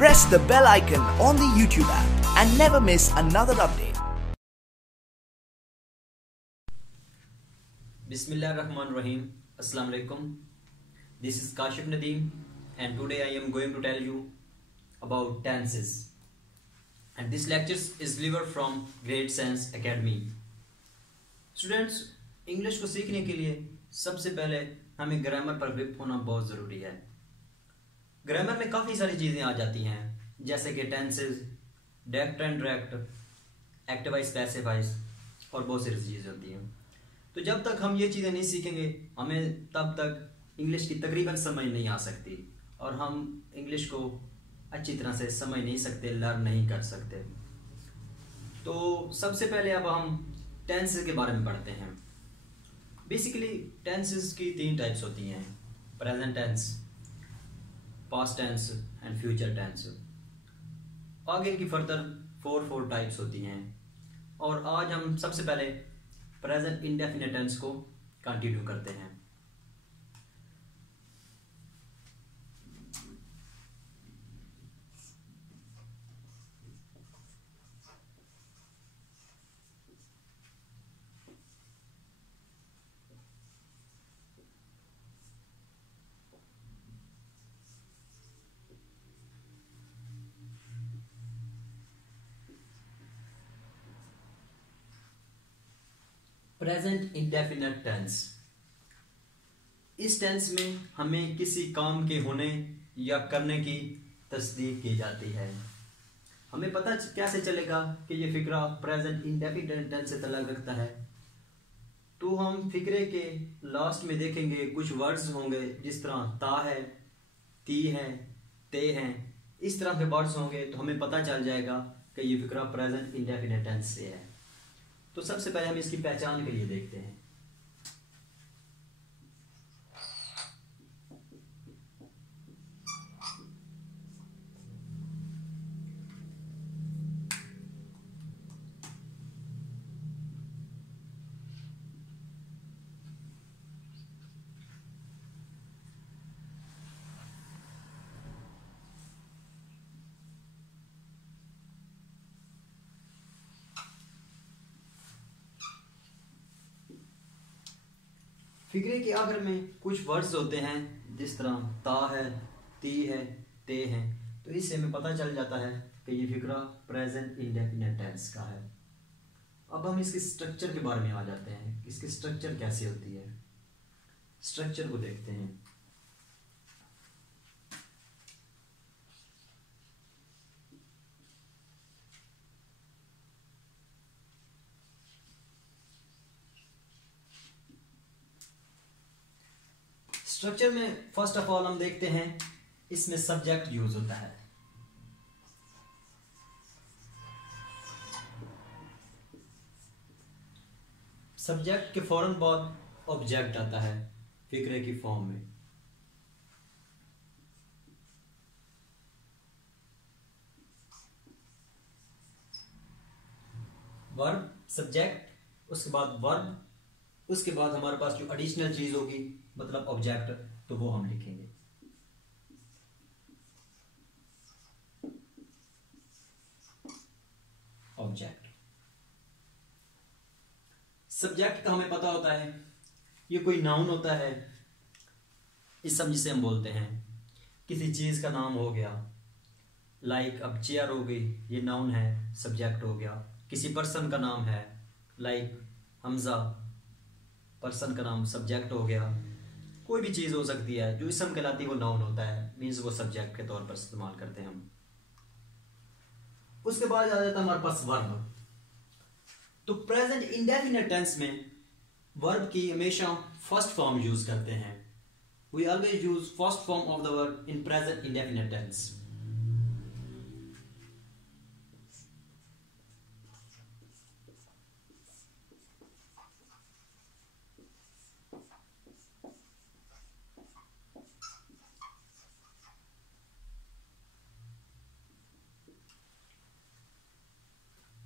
Press the bell icon on the YouTube app and never miss another update. Bismillahirrahmanirrahim. Assalamu alaikum. This is Kashif Nadeem and today I am going to tell you about tenses. And this lecture is delivered from Great Sense Academy. Students, English को सीखने के लिए सबसे पहले हमें grammar पर grip होना बहुत ज़रूरी है। ग्रामर में काफ़ी सारी चीज़ें आ जाती हैं, जैसे कि tenses, direct and direct, एक्टिवाइज, passivise और बहुत सारी चीज़ें होती हैं। तो जब तक हम ये चीज़ें नहीं सीखेंगे, हमें तब तक इंग्लिश की तकरीबन समझ नहीं आ सकती और हम इंग्लिश को अच्छी तरह से समझ नहीं सकते, लर्न नहीं कर सकते। तो सबसे पहले अब हम टेंसेस के बारे में पढ़ते हैं। बेसिकली टेंसेस की 3 टाइप्स होती हैं: present tense, past tense and future tense. आगे की फर्दर 4 टाइप्स होती हैं और आज हम सबसे पहले प्रेजेंट इंडेफिनिट टेंस को कंटिन्यू करते हैं। प्रेजेंट इंडेफिनिट टेंस, इस टेंस में हमें किसी काम के होने या करने की तस्दीक की जाती है। हमें पता कैसे चलेगा कि ये फिक्रा प्रेजेंट इंडेफिनिट टेंस से ताल्लुक रखता है? तो हम फिक्रे के लास्ट में देखेंगे कुछ वर्ड्स होंगे, जिस तरह ता है, ती है, ते हैं, इस तरह के वर्ड्स होंगे, तो हमें पता चल जाएगा कि ये फिक्रा प्रेजेंट इंडेफिनिट टेंस से है। तो सबसे पहले हम इसकी पहचान के लिए देखते हैं। फिक्रे के आखिर में कुछ वर्ड्स होते हैं, जिस तरह ता है, ती है, ते हैं, तो इससे हमें पता चल जाता है कि ये फिक्रा प्रेजेंट इंडेफिनिट टेंस का है। अब हम इसके स्ट्रक्चर के बारे में आ जाते हैं। इसकी स्ट्रक्चर कैसे होती है, स्ट्रक्चर को देखते हैं। स्ट्रक्चर में फर्स्ट ऑफ ऑल हम देखते हैं इसमें सब्जेक्ट यूज होता है। सब्जेक्ट के फौरन बाद ऑब्जेक्ट आता है फिक्रे की फॉर्म में। वर्ब, सब्जेक्ट, उसके बाद वर्ब, उसके बाद हमारे पास जो एडिशनल चीज होगी मतलब ऑब्जेक्ट, तो वो हम लिखेंगे। ऑब्जेक्ट, सब्जेक्ट का हमें पता होता है ये कोई नाउन होता है, इस सब जिसे हम बोलते हैं। किसी चीज का नाम हो गया, लाइक अब चेयर हो गई, ये नाउन है, सब्जेक्ट हो गया। किसी पर्सन का नाम है, लाइक हमजा, पर्सन का नाम, सब्जेक्ट हो गया। कोई भी चीज हो सकती है जो इसम कहलाती है, वो नाउन होता है, मीन्स वो सब्जेक्ट के तौर पर इस्तेमाल करते हैं हम। उसके बाद आ जाता है हमारे पास वर्ब। तो प्रेजेंट इंडेफिनिट टेंस में वर्ब की हमेशा फर्स्ट फॉर्म यूज करते हैं। We always use first form of the verb in present indefinite tense.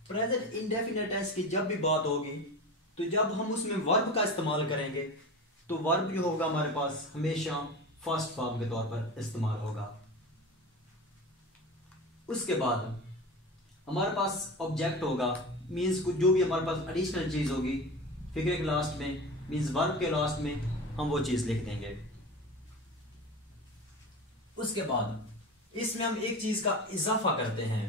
Present indefinite tense की जब भी बात होगी, तो जब हम उसमें वर्ब का इस्तेमाल करेंगे तो वर्ब जो होगा हमारे पास हमेशा फर्स्ट फॉर्म के तौर पर इस्तेमाल होगा। उसके बाद हमारे पास ऑब्जेक्ट होगा, मीन्स कुछ जो भी हमारे पास एडिशनल चीज होगी फिगर के लास्ट में, मीन्स वर्ब के लास्ट में हम वो चीज लिख देंगे। उसके बाद इसमें हम एक चीज का इजाफा करते हैं।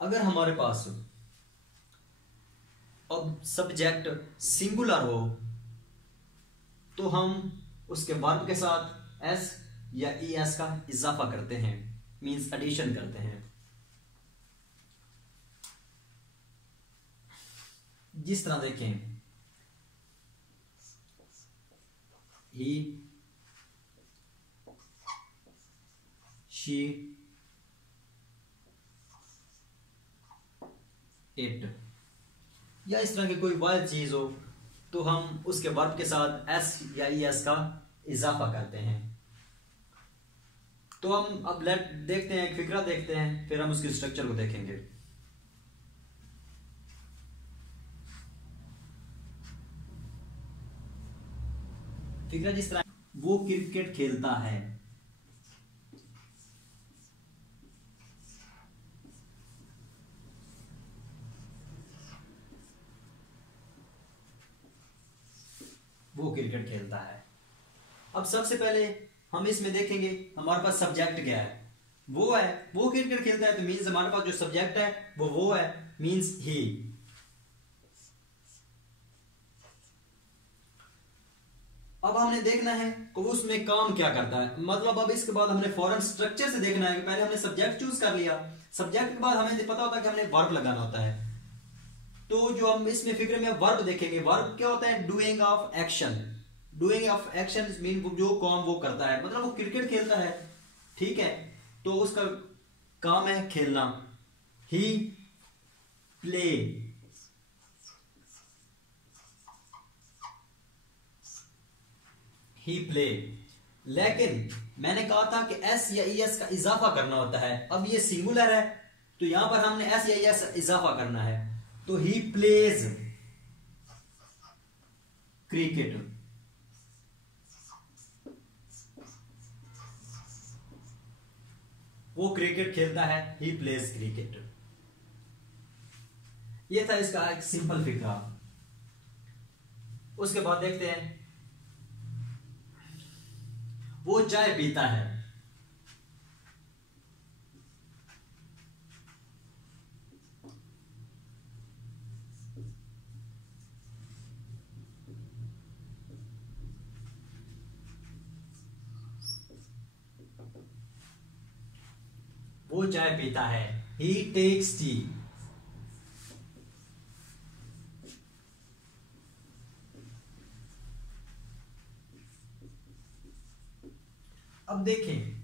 अगर हमारे पास अब सब्जेक्ट सिंगुलर हो तो हम उसके वर्ब के साथ एस या एस का इजाफा करते हैं, मीन्स एडिशन करते हैं। जिस तरह देखें, ही, शी, इट, या इस तरह की कोई वाइल्ड चीज हो तो हम उसके वर्ब के साथ एस या एस का इजाफा करते हैं। तो हम अब लेट देखते हैं, एक फिक्रा देखते हैं, फिर हम उसके स्ट्रक्चर को देखेंगे। फिक्रा जिस तरह, वो क्रिकेट खेलता है, वो क्रिकेट खेलता है। अब सबसे पहले हम इसमें देखेंगे हमारे पास सब्जेक्ट क्या है, वो है वो क्रिकेट खेलता है, तो मीन्स हमारे पास जो सब्जेक्ट है वो है, मीन्स ही। अब हमने देखना है कि उसमें काम क्या करता है, मतलब अब इसके बाद हमने फॉरन स्ट्रक्चर से देखना है कि पहले हमने सब्जेक्ट चूज कर लिया, सब्जेक्ट के बाद हमें पता होता है कि हमने वर्ब लगाना होता है। तो जो हम इसमें फिगर में वर्ब देखेंगे, वर्ब क्या होता है, doing of action. Doing of action mean जो काम वो करता है, मतलब वो क्रिकेट खेलता है, ठीक है, तो उसका काम है खेलना। ही प्ले, ही प्ले। लेकिन मैंने कहा था कि एस या एस का इजाफा करना होता है। अब ये सिंगुलर है तो यहां पर हमने एस या एस इजाफा करना है, तो ही प्लेज क्रिकेट। वो क्रिकेट खेलता है, ही प्लेज क्रिकेट। ये था इसका एक सिंपल फिक्रा। उसके बाद देखते हैं, वो चाय पीता है, वो चाय पीता है, ही टेक्स टी। अब देखें,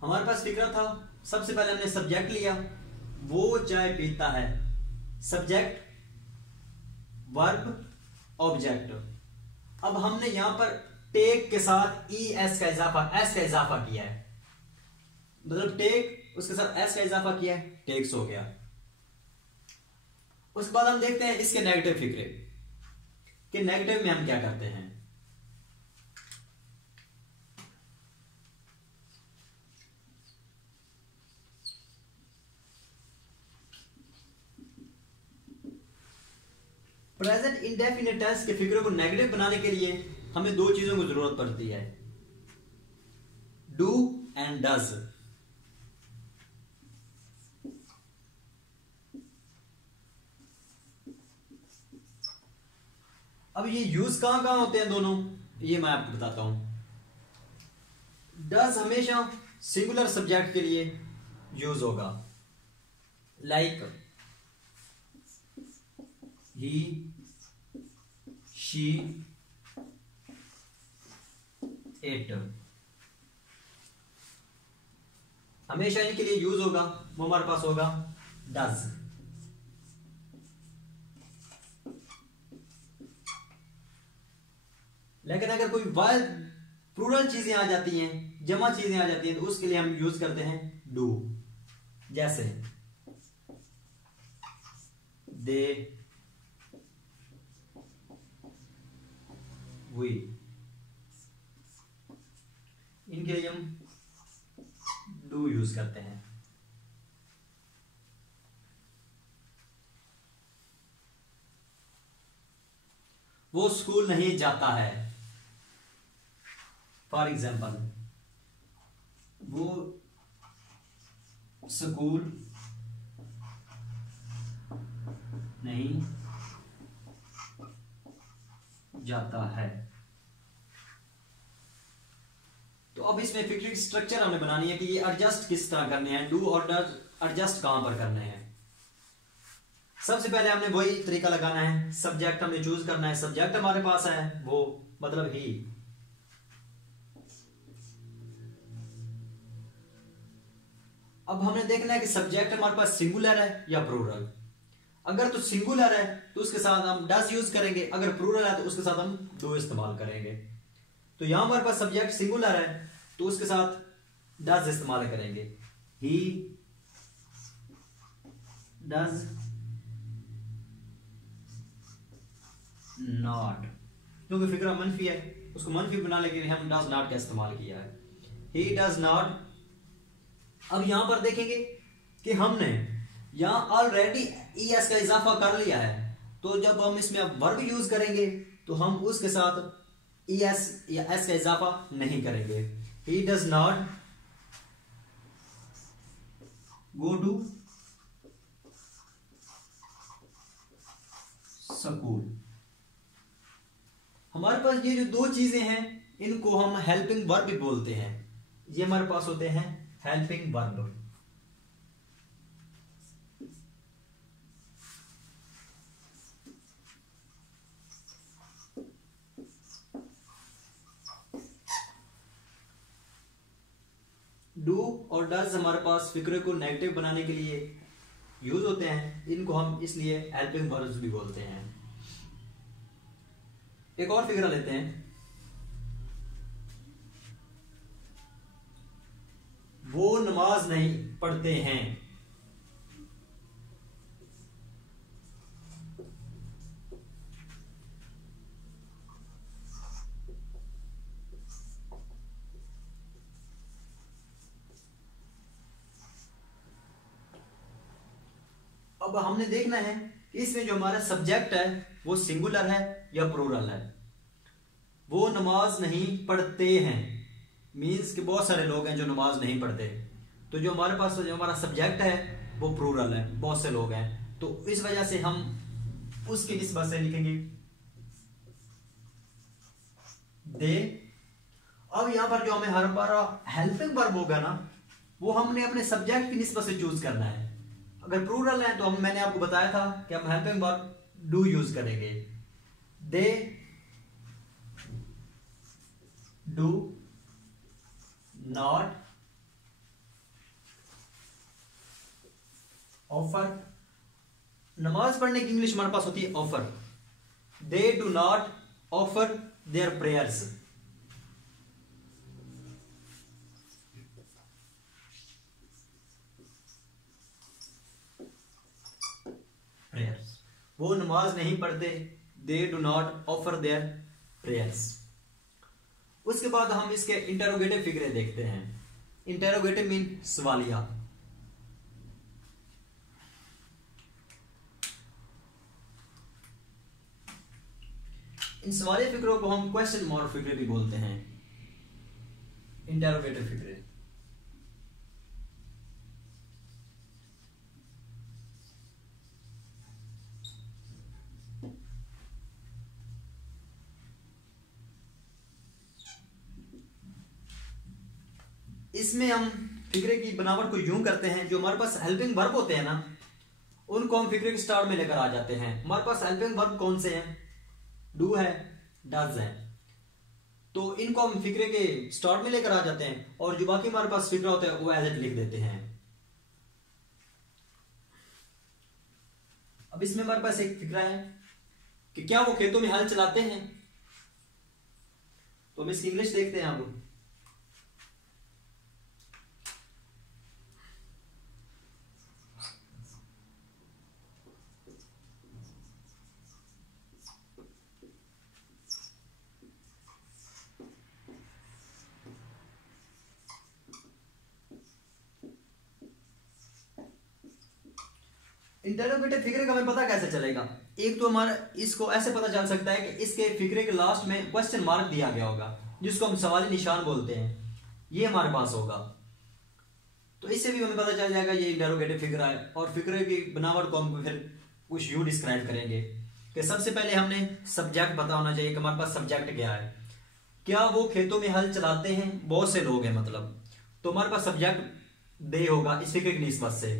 हमारे पास फिक्रा था, सबसे पहले हमने सब्जेक्ट लिया, वो चाय पीता है, सब्जेक्ट, वर्ब, ऑब्जेक्ट। अब हमने यहां पर टेक के साथ ई एस का इजाफा किया है, मतलब टेक उसके साथ एस का इजाफा किया है, टेक्स हो गया। उसके बाद हम देखते हैं इसके नेगेटिव फिक्रे कि नेगेटिव में हम क्या करते हैं। प्रेजेंट इंडेफिनिट टेंस के फिगरों को नेगेटिव बनाने के लिए हमें दो चीजों की जरूरत पड़ती है, डू एंड डज। अब ये यूज कहां कहां होते हैं दोनों, ये मैं आपको बताता हूं। डज हमेशा सिंगुलर सब्जेक्ट के लिए यूज होगा, लाइक ही, शी, इट, हमेशा इनके लिए यूज होगा, वो हमारे पास होगा डज। लेकिन अगर कोई वाइल्ड प्लूरल चीजें आ जाती हैं, जमा चीजें आ जाती हैं, तो उसके लिए हम यूज करते हैं डू। जैसे दे, वी, इनके लिए हम डू यूज करते हैं। वो स्कूल नहीं जाता है। फॉर एग्जाम्पल, वो स्कूल नहीं जाता है। तो अब इसमें फिक्रिक स्ट्रक्चर हमने बनानी है कि ये एडजस्ट किस तरह करने हैं, डू और डज एडजस्ट कहां पर करने हैं। सबसे पहले हमने वही तरीका लगाना है, सब्जेक्ट हमने चूज करना है। सब्जेक्ट हमारे पास है वो, मतलब ही। अब हमने देखना है कि सब्जेक्ट हमारे पास सिंगुलर है या प्लूरल। अगर तो सिंगुलर है तो उसके साथ हम डज यूज करेंगे, अगर प्लूरल है तो उसके साथ हम डू इस्तेमाल करेंगे। तो यहां हमारे पास सब्जेक्ट सिंगुलर है तो उसके साथ डज इस्तेमाल करेंगे। ही डज नॉट, क्योंकि फिक्रा मनफी है, उसको मनफी बनाने के लिए हम डज नॉट का इस्तेमाल किया है। ही डज नॉट। अब यहां पर देखेंगे कि हमने यहां ऑलरेडी ईएस का इजाफा कर लिया है, तो जब हम इसमें वर्ब यूज करेंगे तो हम उसके साथ ईएस या एस का इजाफा नहीं करेंगे। He does not go to school. हमारे पास ये जो दो चीजें हैं इनको हम हेल्पिंग वर्ब भी बोलते हैं। ये हमारे पास होते हैं हेल्पिंग वर्ब। डू और डज हमारे पास फिक्रे को नेगेटिव बनाने के लिए यूज होते हैं, इनको हम इसलिए हेल्पिंग वर्ब्स भी बोलते हैं। एक और फिक्रा लेते हैं। वो नमाज नहीं पढ़ते हैं। अब हमने देखना है कि इसमें जो हमारा सब्जेक्ट है वो सिंगुलर है या प्लूरल है। वो नमाज नहीं पढ़ते हैं मीन्स कि बहुत सारे लोग हैं जो नमाज नहीं पढ़ते, तो जो हमारे पास जो हमारा सब्जेक्ट है वो प्लूरल है, बहुत से लोग हैं, तो इस वजह से हम उसकी निस्बत से लिखेंगे दे। अब यहां पर जो हमें हर बार हेल्पिंग वर्ब होगा ना, वो हमने अपने सब्जेक्ट की निस्बत से चूज करना है। अगर प्लूरल है तो मैंने आपको बताया था कि हम हेल्पिंग वर्ब डू यूज करेंगे। They do not offer. नमाज पढ़ने की इंग्लिश हमारे पास होती है offer. They do not offer there prayers. Prayers, वो नमाज नहीं पढ़ते। They do not offer there prayers. उसके बाद हम इसके इंटेरोगेटिव फिगरे देखते हैं। इंटेरोगेटिव मीन सवालिया। इन सवालिया फिगरों को हम क्वेश्चन मार्क फिगरे भी बोलते हैं, इंटेरोगेटिव फिगरे। इसमें हम फिक्रे की बनावट को यूं करते हैं, जो हमारे पास हेल्पिंग वर्ब होते हैं ना, उनको हम फिक्रे के स्टार्ट में लेकर आ जाते हैं। हमारे पास हेल्पिंग वर्ब कौन से हैं? डू है, डज है, तो इनको हम फिक्रे के स्टार्ट में लेकर आ जाते हैं, और जो बाकी हमारे पास फिक्रा होता है वो एज इट लिख देते हैं। अब इसमें हमारे पास एक फिक्रा है कि क्या वो खेतों में हल चलाते हैं, तो हम इसकी इंग्लिश देखते हैं। अब इंटरोगेटिव फिगर का हमें पता कैसे चलेगा? एक तो हमारा इसको ऐसे पता चल सकता है कि इसके फिगरे के लास्ट में क्वेश्चन मार्क दिया गया होगा, जिसको हम सवाली निशान बोलते हैं, ये हमारे पास होगा। तो इससे भी हमें पता चल जाएगा ये इंटरोगेटिव फिगर है। और फिगर की बनावट को हम फिर कुछ यूं डिस्क्राइब करेंगे कि सबसे पहले हमने सब्जेक्ट पता होना चाहिए कि हमारे पास सब्जेक्ट क्या है। क्या वो खेतों में हल चलाते हैं? बहुत से लोग हैं मतलब, तो हमारे पास सब्जेक्ट दे होगा इस फिगर की निस्बत से।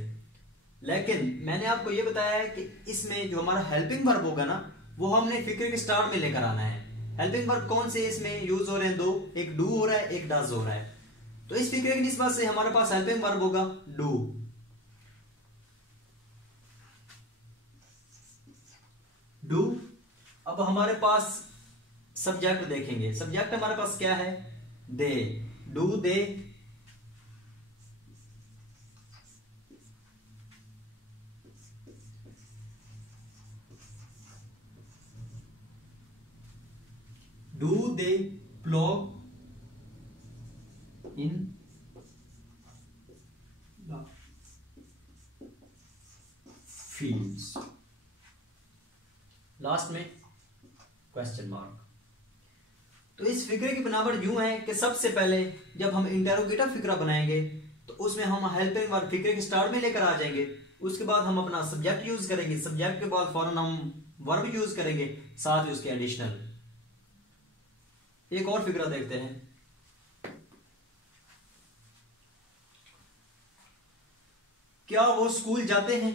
लेकिन मैंने आपको ये बताया है कि इसमें जो हमारा हेल्पिंग वर्ब होगा ना, वो हमने फिगर के स्टार्ट में लेकर आना है। हेल्पिंग वर्ब कौन से इसमें यूज हो रहे हैं? दो, एक डू हो रहा है, एक डज हो रहा है। तो इस फिगर की निस्बत से हमारे पास हेल्पिंग वर्ब होगा डू। डू। अब हमारे पास सब्जेक्ट देखेंगे। सब्जेक्ट हमारे पास क्या है? They. Do they. Do they plow in the fields? Last में क्वेश्चन मार्क। तो इस फिगर की बनावट यूं है कि सबसे पहले जब हम इंटरोगेटिव फिगर बनाएंगे तो उसमें हम हेल्पिंग वर्ब फिगर के स्टार्ट में लेकर आ जाएंगे। उसके बाद हम अपना सब्जेक्ट यूज करेंगे, सब्जेक्ट के बाद फौरन हम वर्ब यूज करेंगे, साथ ही उसके एडिशनल। एक और फिगर देखते हैं। क्या वो स्कूल जाते हैं?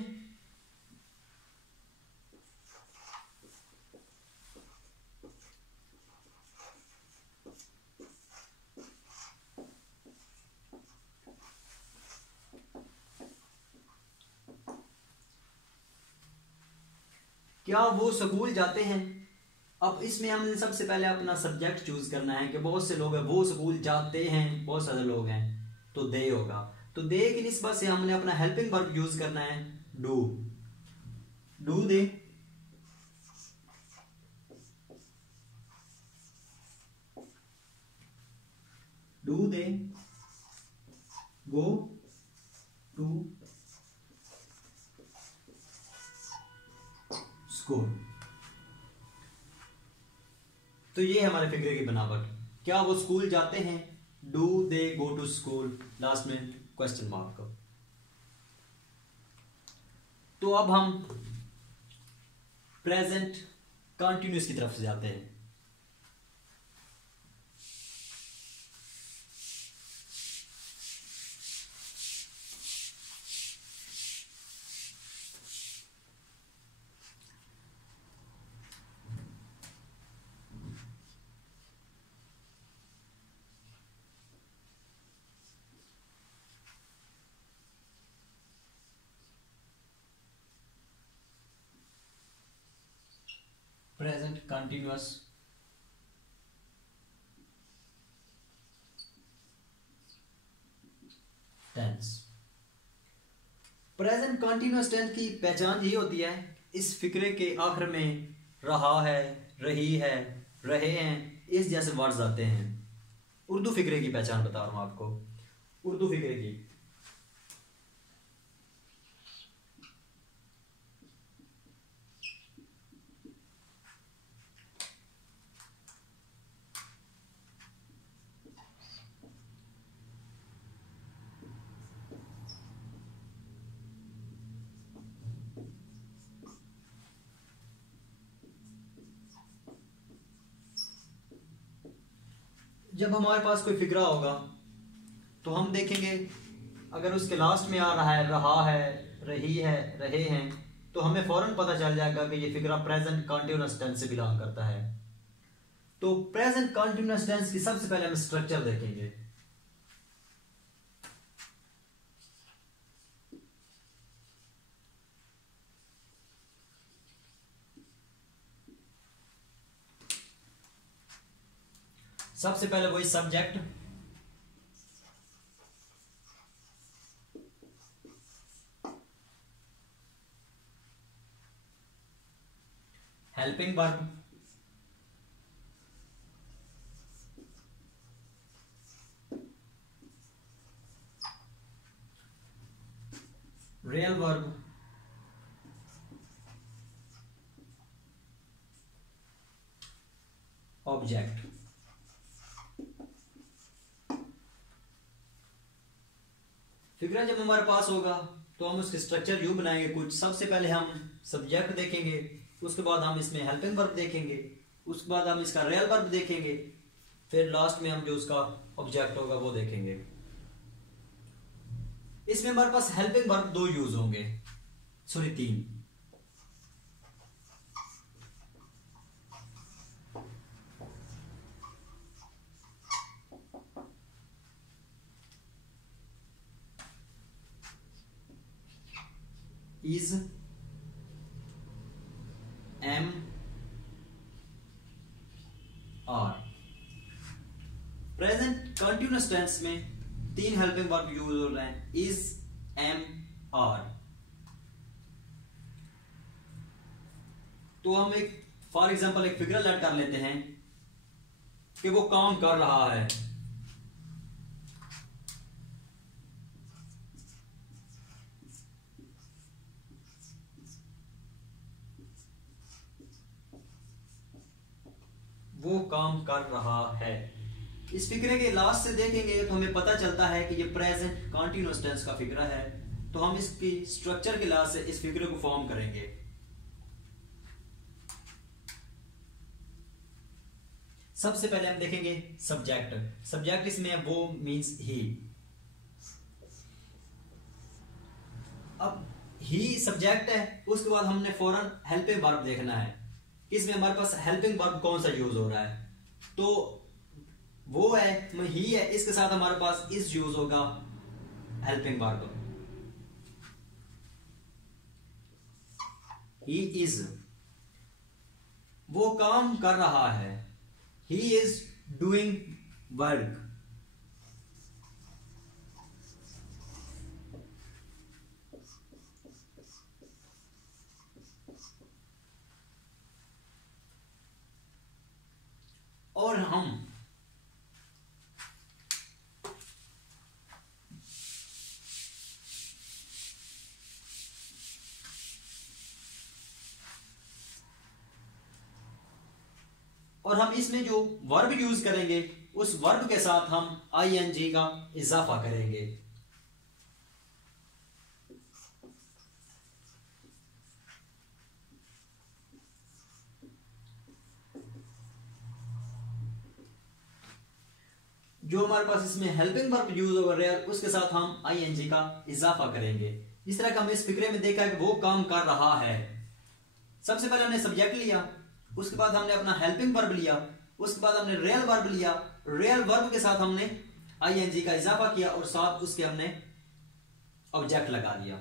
क्या वो स्कूल जाते हैं? अब इसमें हमने सबसे पहले अपना सब्जेक्ट चूज करना है कि बहुत से लोग हैं वो स्कूल जाते हैं, बहुत सारे लोग हैं, तो दे होगा। तो दे की निस्बत से हमने अपना हेल्पिंग वर्ब यूज करना है do. Do they. Do they go to school. तो ये हमारे फिगर की बनावट। क्या वो स्कूल जाते हैं? Do they go to school, last में क्वेश्चन मार्क। तो अब हम प्रेजेंट कंटिन्यूअस की तरफ से जाते हैं। Present continuous tense. Present continuous tense की पहचान ये होती है, इस फिक्रे के आखिर में रहा है, रही है, रहे हैं, इस जैसे वर्ड्स आते हैं। उर्दू फिक्रे की पहचान बता रहा हूं आपको, उर्दू फिक्रे की। जब हमारे पास कोई फिक्रा होगा तो हम देखेंगे अगर उसके लास्ट में आ रहा है, रहा है, रही है, रहे हैं, तो हमें फौरन पता चल जाएगा कि ये फिक्रा प्रेजेंट कंटिन्यूअस टेंस से बिलोंग करता है। तो प्रेजेंट कंटिन्यूअस टेंस की सबसे पहले हम स्ट्रक्चर देखेंगे। सबसे पहले वही subject, helping verb, real verb, object. Figure जब हमारे पास होगा तो हम उसके स्ट्रक्चर यूं बनाएंगे कुछ। सबसे पहले हम सब्जेक्ट देखेंगे, उसके बाद हम इसमें हेल्पिंग वर्ब देखेंगे, उसके बाद हम इसका रियल वर्ब देखेंगे, फिर लास्ट में हम जो उसका ऑब्जेक्ट होगा वो देखेंगे। इसमें हमारे पास हेल्पिंग वर्ब 2 यूज होंगे, sorry 3। Is, am, are. Present continuous tense में 3 हेल्पिंग वर्ब यूज हो रहे हैं, इज, एम, आर। तो हम एक फॉर एग्जांपल एक फिगर लेट कर लेते हैं कि वो काम कर रहा है। वो काम कर रहा है। इस फिक्रे के लास्ट से देखेंगे तो हमें पता चलता है कि ये प्रेजेंट कंटीन्यूअस टेंस का फिक्रा है। तो हम इसकी स्ट्रक्चर के लास्ट से इस फिक्रे को फॉर्म करेंगे। सबसे पहले हम देखेंगे सब्जेक्ट। सब्जेक्ट इसमें वो मींस ही। अब ही सब्जेक्ट है, उसके बाद हमने फौरन हेल्पिंग वर्ब देखना है। इसमें हमारे पास हेल्पिंग वर्ब कौन सा यूज हो रहा है, तो वो है ही है, इसके साथ हमारे पास इज यूज होगा हेल्पिंग वर्ब। ही इज, वो काम कर रहा है, ही इज डूइंग वर्क। और हम इसमें जो वर्ब यूज करेंगे उस वर्ब के साथ हम आईएनजी का इजाफा करेंगे। जो हमारे पास इसमें हेल्पिंग वर्ब यूज हो रहा है उसके साथ हम आईएनजी का इजाफा करेंगे। इस तरह का हमने इस फिक्रे में देखा है कि वो काम कर रहा है। सबसे पहले हमने सब्जेक्ट लिया, उसके बाद हमने अपना हेल्पिंग वर्ब लिया, उसके बाद हमने रियल वर्ब लिया, रियल वर्ब के साथ हमने आईएनजी का इजाफा किया और साथ उसके हमने ऑब्जेक्ट लगा दिया।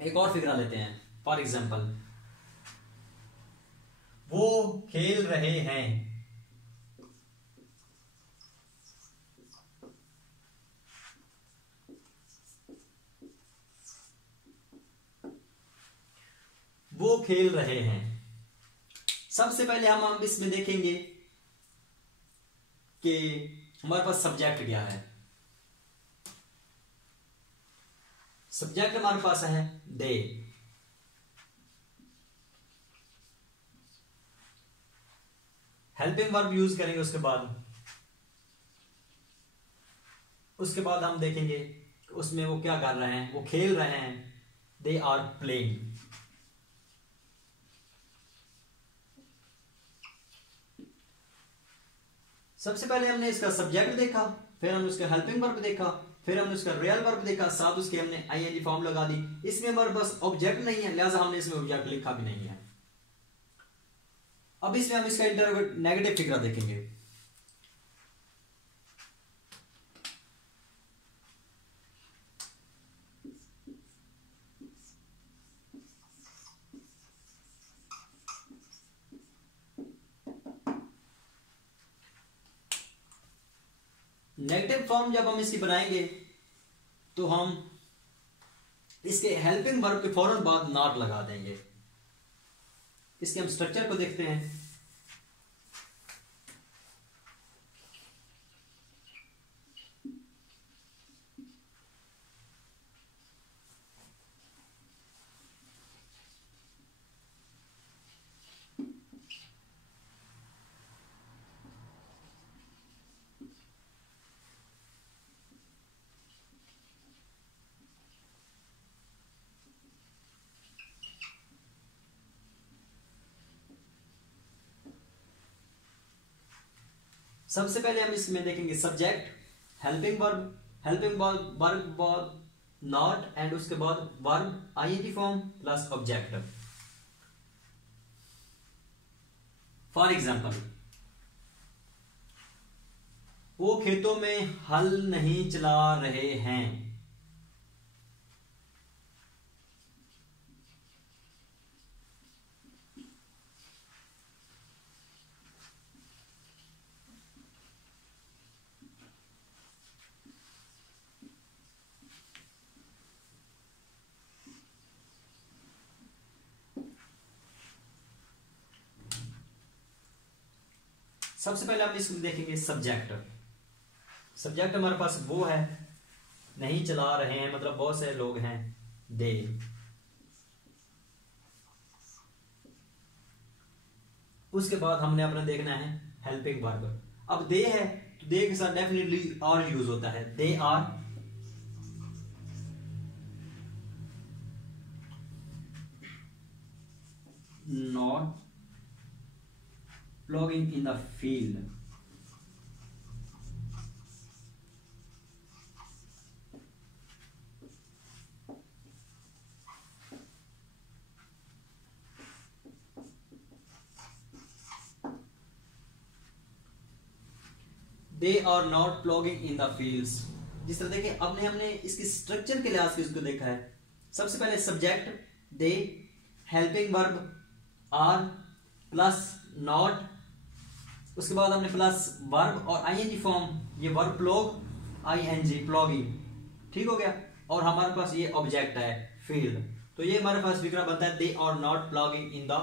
एक और फिक्रा लेते हैं। फॉर एग्जाम्पल, वो खेल रहे हैं। वो खेल रहे हैं। सबसे पहले हम इसमें देखेंगे कि हमारे पास सब्जेक्ट क्या है। सब्जेक्ट हमारे पास है दे। हेल्पिंग वर्ब यूज करेंगे उसके बाद हम देखेंगे उसमें वो क्या कर रहे हैं, वो खेल रहे हैं, दे आर प्लेइंग। सबसे पहले हमने इसका सब्जेक्ट देखा, फिर हमने उसका हेल्पिंग वर्ब देखा, फिर हमने उसका रियल वर्ब देखा, साथ उसके हमने आईएनजी फॉर्म लगा दी। इसमें हमारे पास ऑब्जेक्ट नहीं है, लिहाजा हमने इसमें ऑब्जेक्ट लिखा भी नहीं है। अब इसमें हम इसका इंटररोगेटिव नेगेटिव फिगर देखेंगे। नेगेटिव फॉर्म जब हम इसकी बनाएंगे तो हम इसके हेल्पिंग वर्ब के फौरन बाद नॉट लगा देंगे। इसके हम स्ट्रक्चर को देखते हैं। सबसे पहले हम इसमें देखेंगे subject, helping verb not, and उसके बाद verb ING form plus object. For example, वो खेतों में हल नहीं चला रहे हैं। सबसे पहले हम इसमें देखेंगे सब्जेक्ट। सब्जेक्ट हमारे पास वो है, नहीं चला रहे हैं मतलब बहुत से लोग हैं, दे। उसके बाद हमने अपना देखना है हेल्पिंग वर्ब। अब दे है तो दे के साथ डेफिनेटली आर यूज होता है। They are not ploughing in the field. They are not ploughing in the fields. जिस तरह देखिए हमने इसकी स्ट्रक्चर के लिहाज से इसको देखा है। सबसे पहले subject they, helping verb are plus not, उसके बाद हमने प्लस वर्ब और आईएनजी फॉर्म, ये वर्ब प्लॉग आईएनजी प्लॉगिंग, ठीक हो गया। और हमारे पास ये ऑब्जेक्ट है फील्ड, तो ये हमारे पास फिक्रा बनता है they are not ploughing in the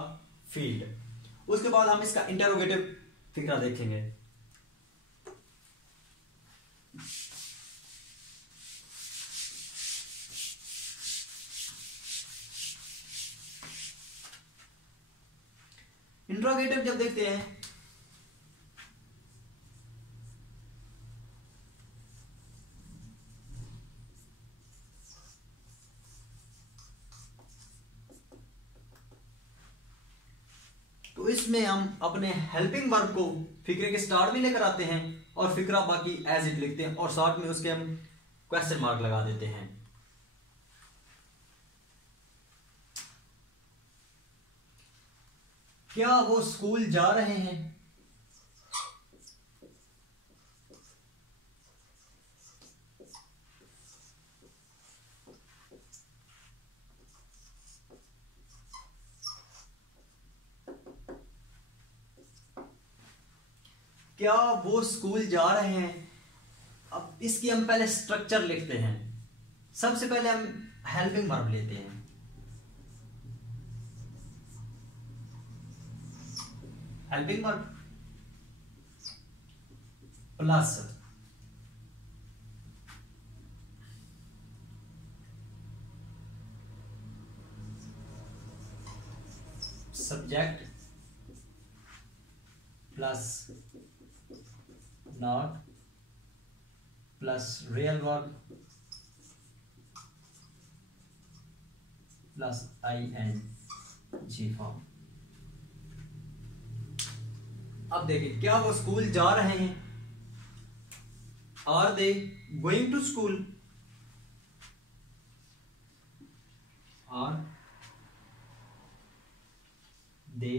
field. उसके बाद हम इसका इंटरोगेटिव फिक्रा देखेंगे। इंट्रोगेटिव जब देखते हैं तो इसमें हम अपने हेल्पिंग वर्ब को फिक्रे के स्टार्ट में लेकर आते हैं और फिक्रा बाकी एज इट लिखते हैं और साथ में उसके हम क्वेश्चन मार्क लगा देते हैं। क्या वो स्कूल जा रहे हैं? क्या वो स्कूल जा रहे हैं? अब इसकी हम पहले स्ट्रक्चर लिखते हैं। सबसे पहले हम हेल्पिंग वर्ब लेते हैं। Helping verb plus subject plus not plus real verb plus ING form. अब देखिए, क्या वो स्कूल जा रहे हैं? Are they going to school? Are they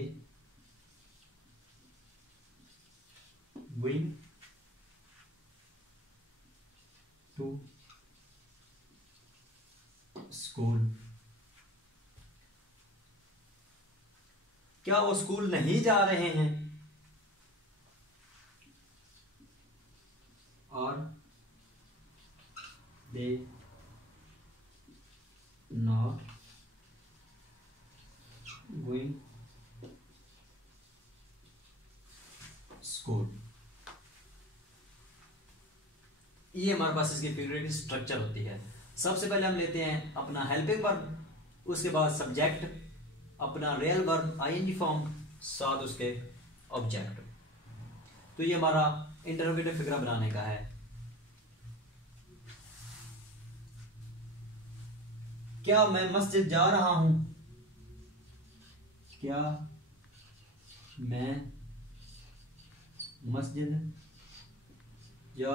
going to school? क्या वो स्कूल नहीं जा रहे हैं? और दे नॉट गोइंग स्कूल। ये हमारे पास इसकी फिगर की स्ट्रक्चर होती है। सबसे पहले हम लेते हैं अपना हेल्पिंग वर्ब, उसके बाद सब्जेक्ट, अपना रियल वर्ब आईएनजी फॉर्म, साथ उसके ऑब्जेक्ट। तो ये हमारा इंटरोगेटिव फिगर बनाने का है। क्या मैं मस्जिद जा रहा हूं? क्या मैं मस्जिद जा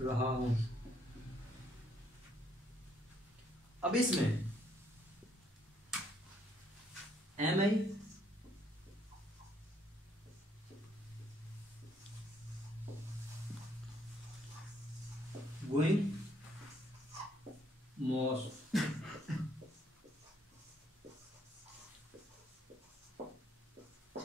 रहा हूं। अब इसमें am I going mosque,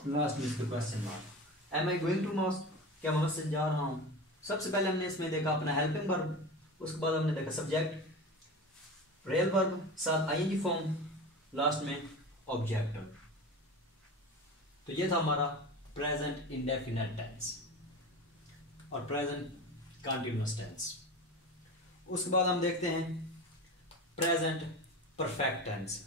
last में इसके question mark. Am I going to mosque, क्या मैं मस्जिद जा रहा हूं। सबसे पहले हमने इसमें देखा अपना हेल्पिंग वर्ब, उसके बाद हमने देखा सब्जेक्ट, रियल वर्ब, साथ आईएनजी फॉर्म, लास्ट में ऑब्जेक्ट। तो ये था हमारा प्रेजेंट इंडेफिनिट टेंस और प्रेजेंट कंटीन्यूअस टेंस। उसके बाद हम देखते हैं प्रेजेंट परफेक्ट टेंस।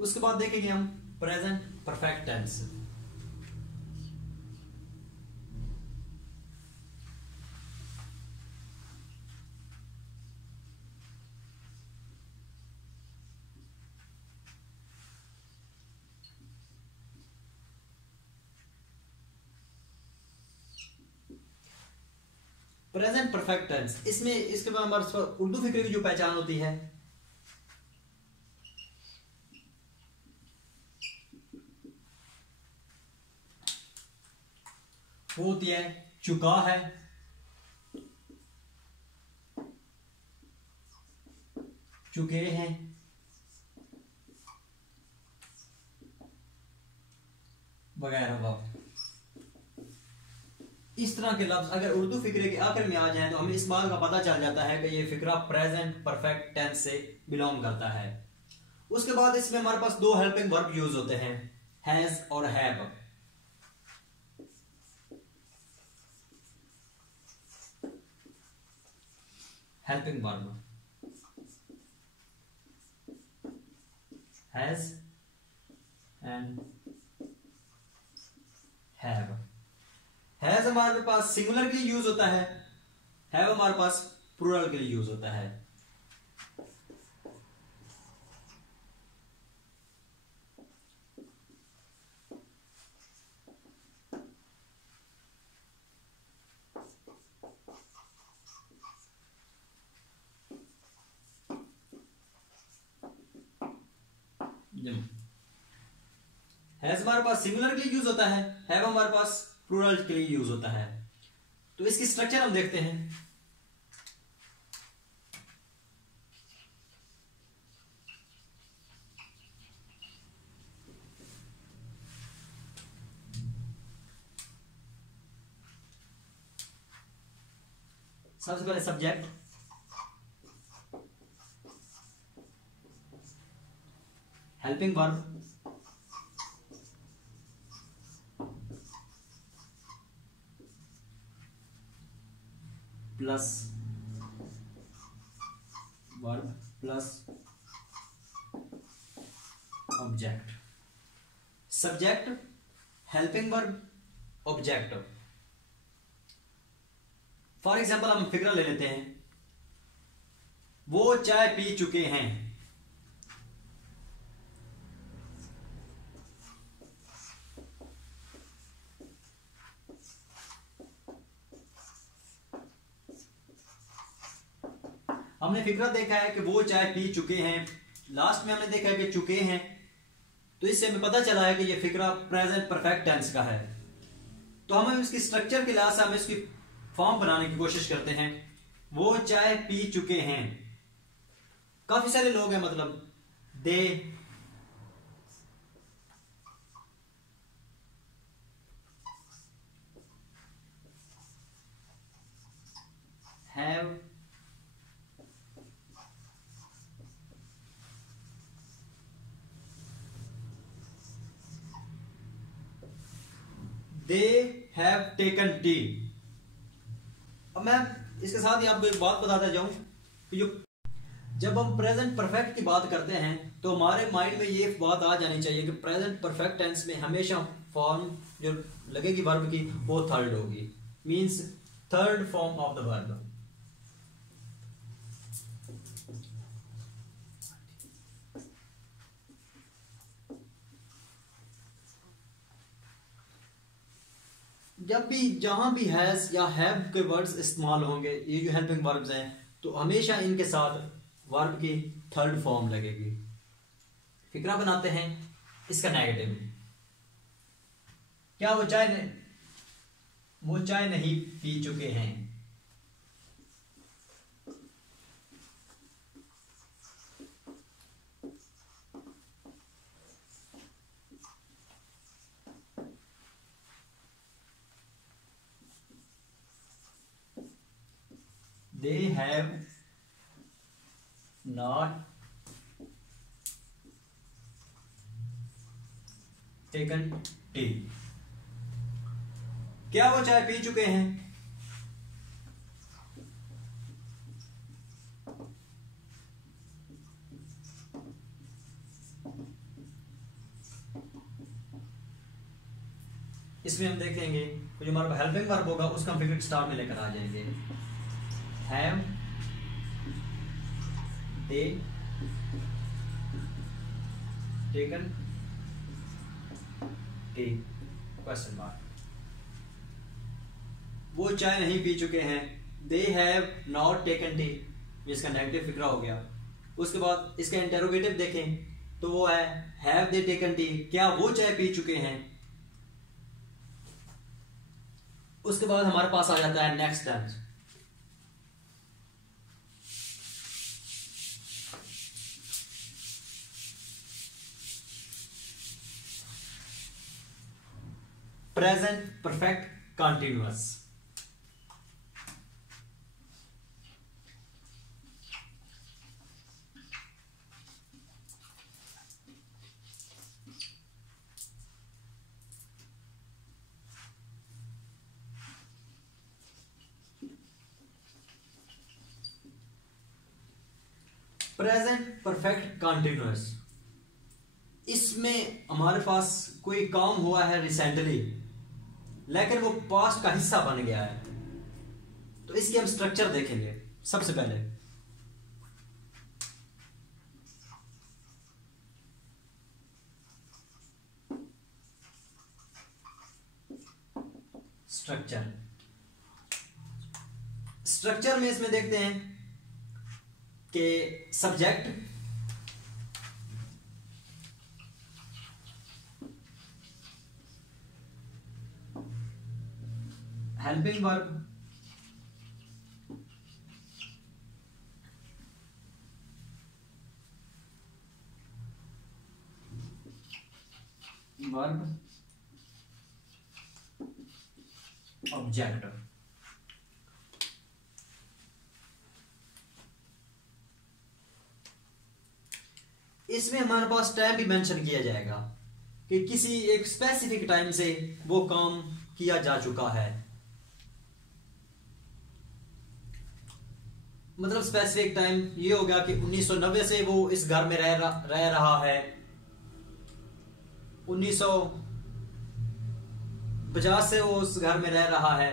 उसके बाद देखेंगे हम present perfect tense. Present perfect tense, इसमें इसके बाद हमारे उर्दू फिक्रे की जो पहचान होती है, वो होती है चुका है, चुके हैं, वगैरह वगैरह। इस तरह के लफ्ज अगर उर्दू फिक्रे के आखिर में आ जाए तो हमें इस बात का पता चल जाता है कि ये फिक्रा प्रेजेंट परफेक्ट टेंस से बिलोंग करता है। उसके बाद इसमें हमारे पास दो हेल्पिंग वर्ब यूज होते हैं, हैज और have. Helping verb has and have. Has हमारे पास सिंगुलर के लिए यूज होता है, हैव हमारे पास प्लूरल के लिए यूज होता है। हैज हमारे पास सिंगुलर के लिए यूज होता है, हैव हमारे पास प्लूरल के लिए यूज होता है। तो इसकी स्ट्रक्चर हम देखते हैं। सबसे पहले subject, helping verb, plus verb plus object. Subject, helping verb, object. For example हम फिक्रा ले लेते हैं, वो चाय पी चुके हैं। हमने फिक्रा देखा है कि वो चाय पी चुके हैं, लास्ट में हमने देखा है कि चुके हैं। तो इससे हमें पता चला है कि ये फिक्रा प्रेजेंट परफेक्ट टेंस का है। तो हम इसकी स्ट्रक्चर के लिहाज से हम इसकी फॉर्म बनाने की कोशिश करते हैं। वो चाय पी चुके हैं, काफी सारे लोग हैं, मतलब they, have, they have taken T. अब मैं इसके साथ ही आपको एक बात बताता जाऊं कि जब हम प्रेजेंट परफेक्ट की बात करते हैं तो हमारे माइंड में ये बात आ जानी चाहिए कि प्रेजेंट परफेक्ट टेंस में हमेशा फॉर्म जो लगेगी वर्ब की वो थर्ड होगी, means third form of the verb. जब भी जहां भी हैज या हैव के वर्ड्स इस्तेमाल होंगे, ये जो हेल्पिंग वर्ब्स हैं, तो हमेशा इनके साथ वर्ब की थर्ड फॉर्म लगेगी। फिक्रा बनाते हैं इसका नेगेटिव। क्या वो चाय नहीं पी चुके हैं? They have not taken tea. क्या वो चाय पी चुके हैं? इसमें हम देखेंगे जो हमारा हेल्पिंग वर्ब होगा उसका हम फिगर स्टार में लेकर आ जाएंगे। Have they taken tea? Question mark. वो चाय नहीं पी चुके हैं। They have not taken tea, जिसका नेगेटिव फिक्रा हो गया। उसके बाद इसका इंटेरोगेटिव देखें तो वो है Have they taken tea? क्या वो चाय पी चुके हैं? उसके बाद हमारे पास आ जाता है next tense. Present perfect continuous. Present perfect continuous, इसमें हमारे पास कोई काम हुआ है रिसेंटली, लेकिन वो पास्ट का हिस्सा बन गया है। तो इसके हम स्ट्रक्चर देखेंगे। सबसे पहले स्ट्रक्चर में इसमें देखते हैं कि subject, helping verb, verb, object. इसमें हमारे पास टाइम भी मेंशन किया जाएगा कि किसी एक स्पेसिफिक टाइम से वो काम किया जा चुका है। मतलब स्पेसिफिक टाइम ये होगा कि 1990 से वो इस घर में रह रहा है, 1950 से वो उस घर में रह रहा है,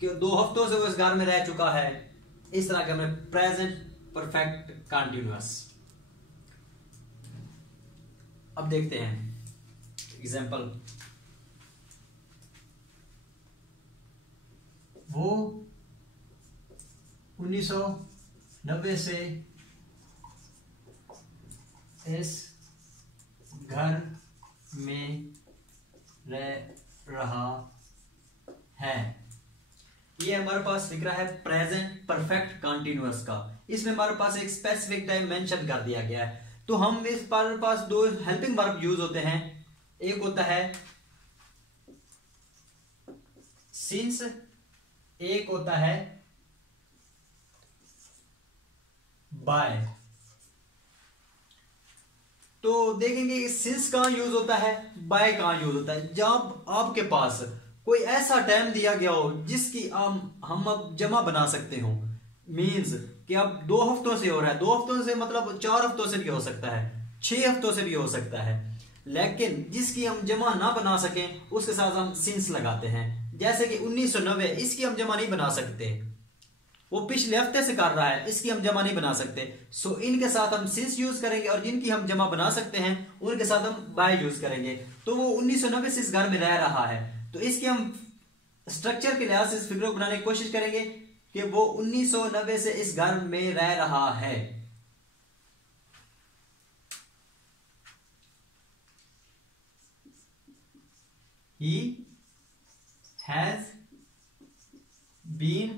कि 2 हफ्तों से वो इस घर में रह चुका है। इस तरह का मैं प्रेजेंट परफेक्ट कंटिन्यूअस। अब देखते हैं एग्जाम्पल। वो 1990 से इस घर में रह रहा है। ये हमारे पास फिक्रा है प्रेजेंट परफेक्ट कंटिन्यूअस का। इसमें हमारे पास एक स्पेसिफिक टाइम मेंशन कर दिया गया है। तो हम इस पर पास 2 हेल्पिंग वर्ब यूज होते हैं। एक होता है सिंस, एक होता है बाय। तो देखेंगे सिंस कहां यूज होता है, बाय कहां यूज होता है। जब आपके पास कोई ऐसा टाइम दिया गया हो जिसकी हम अब जमा बना सकते हो, मींस कि अब 2 हफ्तों से हो रहा है, 2 हफ्तों से मतलब 4 हफ्तों से भी हो सकता है, 6 हफ्तों से भी हो सकता है, लेकिन जिसकी हम जमा ना बना सकें उसके साथ हम सिंस लगाते हैं। जैसे कि 1990, इसकी हम जमा नहीं बना सकते, वो पिछले हफ्ते से कर रहा है, इसकी हम जमा नहीं बना सकते। सो इनके साथ हम सिंस यूज करेंगे और जिनकी हम जमा बना सकते हैं उनके साथ हम बाय यूज करेंगे। तो वो 1990 से इस घर में रह रहा है, तो इसकी हम स्ट्रक्चर के लिहाज से इस फिगर को बनाने की कोशिश करेंगे कि वो 1990 से इस घर में रह रहा है। He has been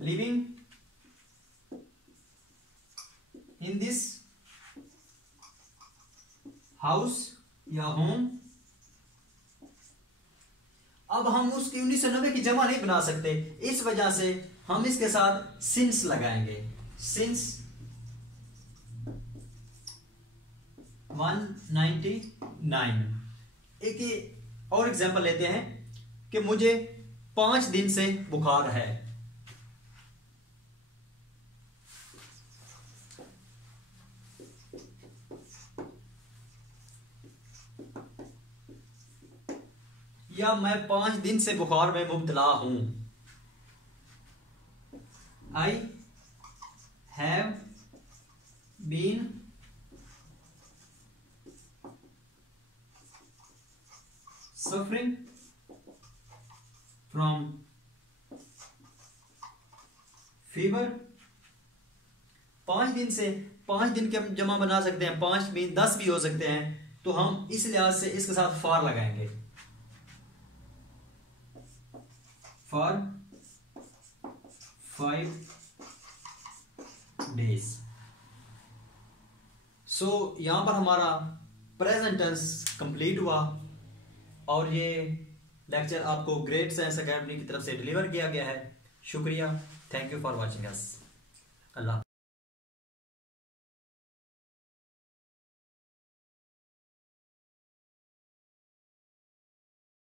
living in this house या होम। अब हम उसकी 1990 की जमा नहीं बना सकते, इस वजह से हम इसके साथ सिंस लगाएंगे। सिंस 199। एक और एग्जांपल लेते हैं कि मुझे 5 दिन से बुखार है। या मैं 5 दिन से बुखार में मुब्तला हूं। I have been suffering from fever। 5 दिन से 5 दिन के हम जमा बना सकते हैं, 5 भी 10 भी हो सकते हैं, तो हम इस लिहाज से इसके साथ फॉर लगाएंगे। For 5 days। सो यहां पर हमारा प्रेजेंट टेंस कंप्लीट हुआ और ये लेक्चर आपको ग्रेट साइंस एकेडमी की तरफ से डिलीवर किया गया है। शुक्रिया, thank you for watching us. Allah.